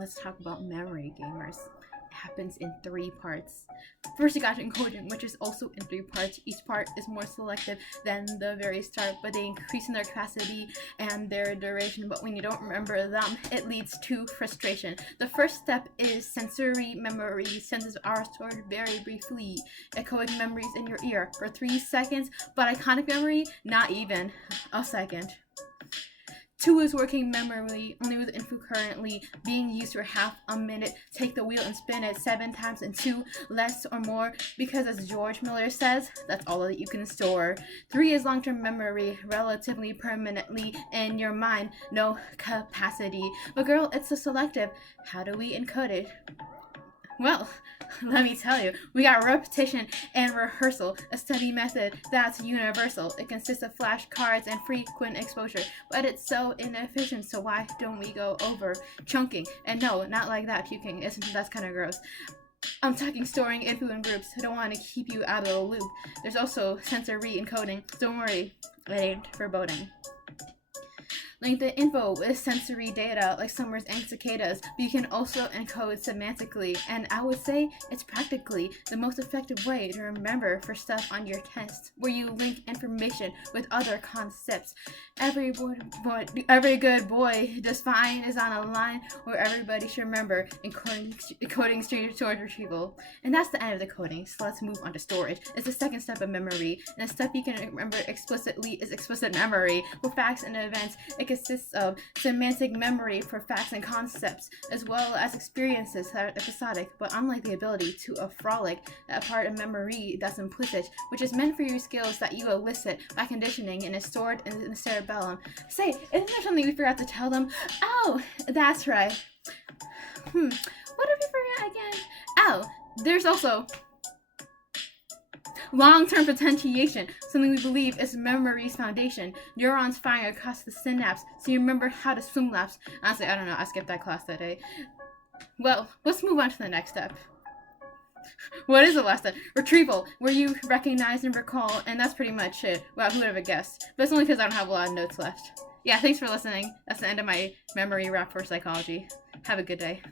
let's talk about memory, gamers. It happens in 3 parts. First, you got encoding, which is also in 3 parts. Each part is more selective than the very start, but they increase in their capacity and their duration. But when you don't remember them, it leads to frustration. The first step is sensory memory. Senses are stored very briefly, echoing memories in your ear for 3 seconds, but iconic memory, not even a second. 2 is working memory, only with info currently being used for half a minute. Take the wheel and spin it 7 times in 2, less or more, because as George Miller says, that's all that you can store. 3 is long-term memory, relatively permanently in your mind, no capacity. But girl, it's so selective. How do we encode it? Well, let me tell you, we got repetition and rehearsal, a study method that's universal. It consists of flashcards and frequent exposure, but it's so inefficient, so why don't we go over chunking? And no, not like that, puking, that's kind of gross. I'm talking storing info in groups. I don't want to keep you out of the loop. There's also sensory encoding. Don't worry, it ain't foreboding. Link the info with sensory data like summers and cicadas, but you can also encode semantically, and I would say it's practically the most effective way to remember for stuff on your test, where you link information with other concepts. Every good boy does fine is on a line where everybody should remember encoding storage retrieval. And that's the end of the coding, so let's move on to storage. It's the second step of memory, and the step you can remember explicitly is explicit memory. For facts and events, it consists of semantic memory for facts and concepts, as well as experiences that are episodic, but unlike the ability to a frolic, that part of memory that's implicit, which is meant for your skills that you elicit by conditioning and is stored in the cerebellum. Say, isn't there something we forgot to tell them? Oh, that's right. What did we forget again? Oh, there's also long-term potentiation, something we believe is memory's foundation. Neurons firing across the synapse, so you remember how to swim laps. Honestly, I don't know, I skipped that class that day. Well, let's move on to the next step. What is the last step? Retrieval, where you recognize and recall, and that's pretty much it. Well, who would have guessed? But it's only because I don't have a lot of notes left. Yeah, thanks for listening. That's the end of my memory rap for psychology. Have a good day.